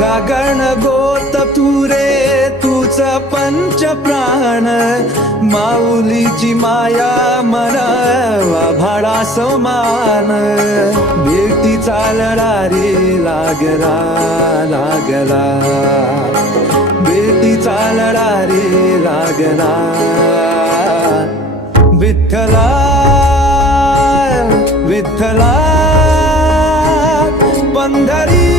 गगन गोत तू रे तूच पंच प्राण माऊलीची माया मनावा भाडा समान भेटीचा लढा रे लागला लागला भेटीचा लढा रे लागला विठ्ठला विठ्ठला पंढरी